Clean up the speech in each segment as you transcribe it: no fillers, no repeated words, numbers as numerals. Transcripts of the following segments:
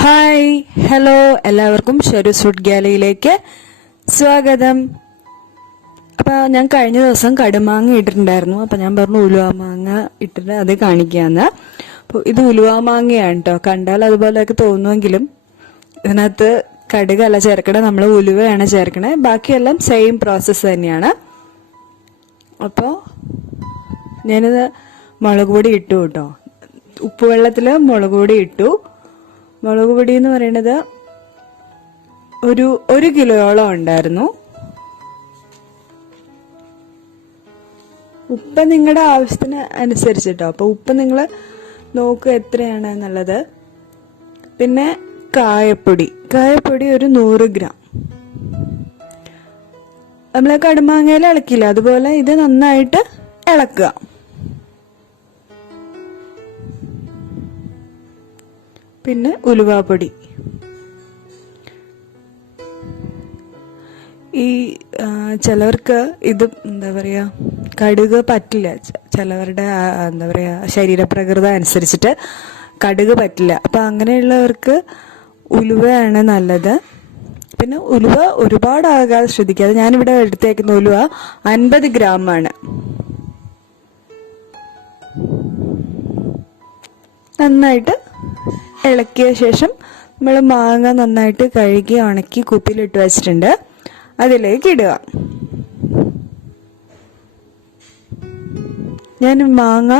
Hi hello എല്ലാവർക്കും ഷെരൂസ് food ഗാലയിലേക്ക് സ്വാഗതം. അപ്പോൾ ഞാൻ കഴിഞ്ഞ ദിവസം കടുമാങ്ങ ഇട്ടിട്ടുണ്ടായിരുന്നു. അപ്പോൾ ഞാൻ പറഞ്ഞു ഉലുവ മാങ്ങ ഇട്ടിട്ട് അത് കാണിക്കാന്ന്. അപ്പോൾ ഇത് ഉലുവ മാങ്ങയാണ് കേട്ടോ. കണ്ടാൽ അതുപോലെയൊക്കെ തോന്നുമെങ്കിലും ഇതിനകത്ത് കടുകല്ല ചേർക്കണേ, നമ്മൾ ഉലുവയാണ് ചേർക്കണേ. ബാക്കിയെല്ലാം സെയിം പ്രോസസ്സ് തന്നെയാണ്. അപ്പോൾ ഞാനിത് മുളക് പൊടി ഇട്ടു കേട്ടോ. ഉപ്പുവെള്ളത്തിൽ മുളക് പൊടി ഇട്ടു. മുളക് പൊടി എന്ന് പറയുന്നത് ഒരു കിലോയോളം ഉണ്ടായിരുന്നു. ഉപ്പ് നിങ്ങളുടെ ആവശ്യത്തിന് അനുസരിച്ചിട്ടോ. അപ്പൊ ഉപ്പ് നിങ്ങൾ നോക്കുക എത്രയാണ് എന്നുള്ളത്. പിന്നെ കായപ്പൊടി ഒരു 100 ഗ്രാം. നമ്മളെ കടുമാങ്ങയിൽ ഇളക്കില്ല, അതുപോലെ ഇത് നന്നായിട്ട് ഇളക്കുക. പിന്നെ ഉലുവാപ്പൊടി. ഈ ചിലവർക്ക് ഇത് എന്താ പറയാ കടുക് പറ്റില്ല. ചിലവരുടെ എന്താ പറയാ ശരീരപ്രകൃതം അനുസരിച്ചിട്ട് കടുക് പറ്റില്ല. അപ്പൊ അങ്ങനെയുള്ളവർക്ക് ഉലുവയാണ് നല്ലത്. പിന്നെ ഉലുവ ഒരുപാടാകാതെ ശ്രദ്ധിക്കാതെ. ഞാനിവിടെ എടുത്തേക്കുന്ന ഉലുവ 50 ഗ്രാമാണ്. നന്നായിട്ട് ഇളക്കിയ ശേഷം നമ്മൾ മാങ്ങ നന്നായിട്ട് കഴുകി ഉണക്കി കുപ്പിയിലിട്ട് വെച്ചിട്ടുണ്ട്. അതിലേക്ക് ഇടുക. ഞാൻ മാങ്ങ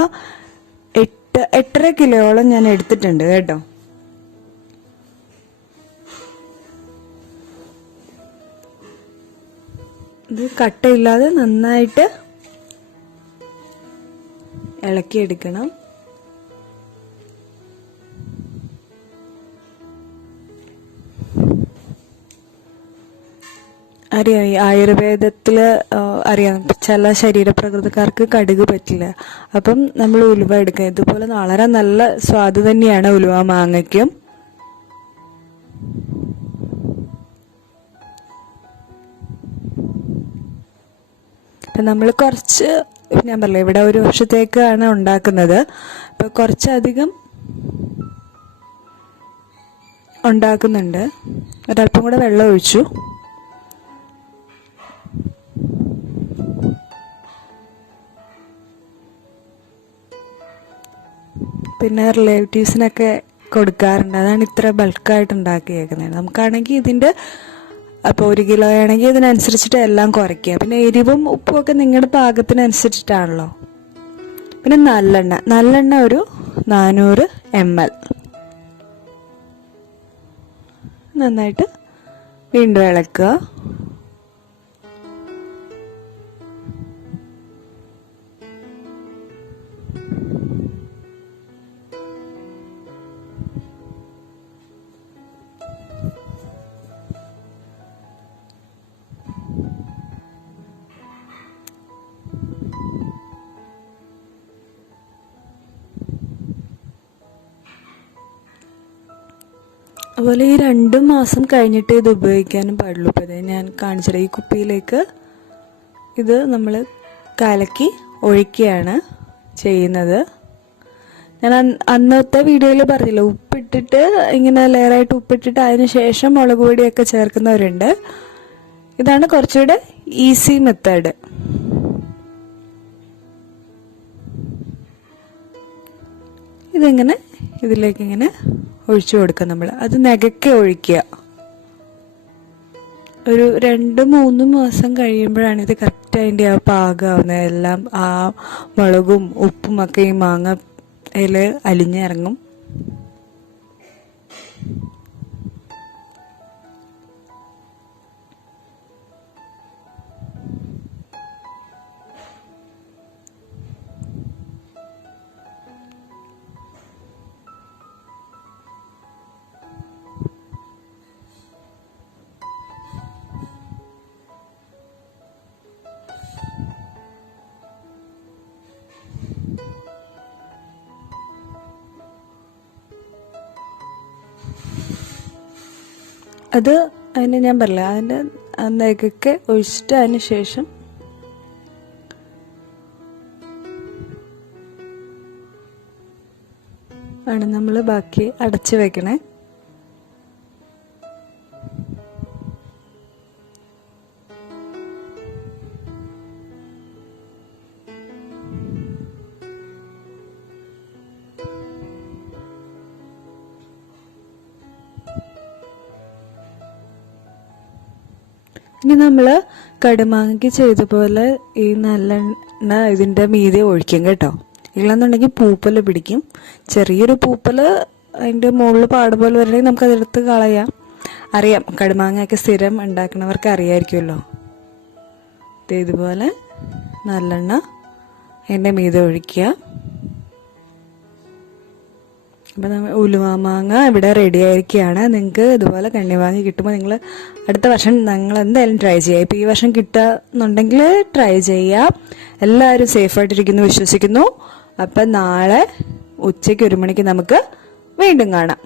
8.5 കിലോയോളം ഞാൻ എടുത്തിട്ടുണ്ട് കേട്ടോ. ഇത് കട്ടയില്ലാതെ നന്നായിട്ട് ഇളക്കിയെടുക്കണം. അറിയാം, ഈ ആയുർവേദത്തില് അറിയാം ചില ശരീരപ്രകൃതക്കാർക്ക് കടുക് പറ്റില്ല. അപ്പം നമ്മൾ ഉലുവ എടുക്കുക. ഇതുപോലെ വളരെ നല്ല സ്വാദ് തന്നെയാണ് ഉലുവ മാങ്ങയ്ക്കും. അപ്പം നമ്മൾ കുറച്ച്, ഞാൻ പറഞ്ഞില്ലേ ഇവിടെ 1 വർഷത്തേക്കാണ് ഉണ്ടാക്കുന്നത്. അപ്പൊ കുറച്ചധികം ഉണ്ടാക്കുന്നുണ്ട്. ഒരല്പം കൂടെ വെള്ളം ഒഴിച്ചു. പിന്നെ റിലേറ്റീവ്സിനൊക്കെ കൊടുക്കാറുണ്ട്. അതാണ് ഇത്ര ബൾക്കായിട്ട് ഉണ്ടാക്കിയേക്കുന്നത്. നമുക്കാണെങ്കിൽ ഇതിൻ്റെ അപ്പോൾ 1 കിലോ ആണെങ്കിൽ ഇതിനനുസരിച്ചിട്ട് എല്ലാം കുറയ്ക്കുക. പിന്നെ എരിവും ഉപ്പും ഒക്കെ നിങ്ങളുടെ പാകത്തിനനുസരിച്ചിട്ടാണല്ലോ. പിന്നെ നല്ലെണ്ണ ഒരു 400 ml. നന്നായിട്ട് വീണ്ടും ഇളക്കുക. അതുപോലെ ഈ 2 മാസം കഴിഞ്ഞിട്ട് ഇത് ഉപയോഗിക്കാനും പാടുള്ളൂ. ഇപ്പോൾ ഇത് ഞാൻ കാണിച്ചത് ഈ കുപ്പിയിലേക്ക് ഇത് നമ്മൾ കലക്കി ഒഴിക്കുകയാണ് ചെയ്യുന്നത്. ഞാൻ അന്നത്തെ വീഡിയോയിൽ പറഞ്ഞില്ല, ഉപ്പിട്ടിട്ട് ഇങ്ങനെ ലെയറായിട്ട് ഉപ്പിട്ടിട്ട് അതിന് ശേഷം മുളക് പൊടിയൊക്കെ ചേർക്കുന്നവരുണ്ട്. ഇതാണ് കുറച്ചുകൂടെ ഈസി മെത്തേഡ്. ഇതിലേക്ക് ഇങ്ങനെ ഒഴിച്ചു കൊടുക്കുക. നമ്മൾ അത് നകക്കെ ഒഴിക്കുക. ഒരു 2-3 മാസം കഴിയുമ്പോഴാണ് ഇത് കറക്റ്റ് അതിൻ്റെ ആ പാകമാവുന്നത്. എല്ലാം ആ മുളകും ഉപ്പും ഒക്കെ ഈ മാങ്ങയിൽ അലിഞ്ഞിറങ്ങും. അത് അതിന് ഞാൻ പറഞ്ഞില്ല, അതിൻ്റെ നെകൊക്കെ ഒഴിച്ചിട്ട് അതിന് ശേഷം ആണ് നമ്മൾ ബാക്കി അടച്ചു വെക്കണേ. ഇനി നമ്മള് കടുമാങ്ങയ്ക്ക് ചെയ്ത പോലെ ഈ നല്ലെണ്ണ ഇതിന്റെ മീതെ ഒഴിക്കും കേട്ടോ. ഇല്ലെന്നുണ്ടെങ്കിൽ പൂപ്പല് പിടിക്കും. ചെറിയൊരു പൂപ്പല് അതിന്റെ മുകളിൽ പാടുപോലെ വരണമെങ്കിൽ നമുക്ക് അതെടുത്ത് കളയാം. അറിയാം, കടുമാങ്ങയൊക്കെ സ്ഥിരം ഉണ്ടാക്കുന്നവർക്ക് അറിയായിരിക്കുമല്ലോ. ഇതുപോലെ നല്ലെണ്ണ അതിന്റെ മീതെ ഒഴിക്കുക. അപ്പം നമ്മൾ ഉലുവാമാങ്ങ ഇവിടെ റെഡി ആയിരിക്കുകയാണ്. നിങ്ങൾക്ക് ഇതുപോലെ കണ്ണിമാങ്ങ കിട്ടുമ്പോൾ നിങ്ങൾ അടുത്ത വർഷം നിങ്ങൾ എന്തായാലും ട്രൈ ചെയ്യുക. ഇപ്പം ഈ വർഷം കിട്ടുന്നുണ്ടെങ്കിൽ ട്രൈ ചെയ്യാം. എല്ലാവരും സേഫായിട്ടിരിക്കുന്നു വിശ്വസിക്കുന്നു. അപ്പം നാളെ ഉച്ചയ്ക്ക് 1 മണിക്ക് നമുക്ക് വീണ്ടും കാണാം.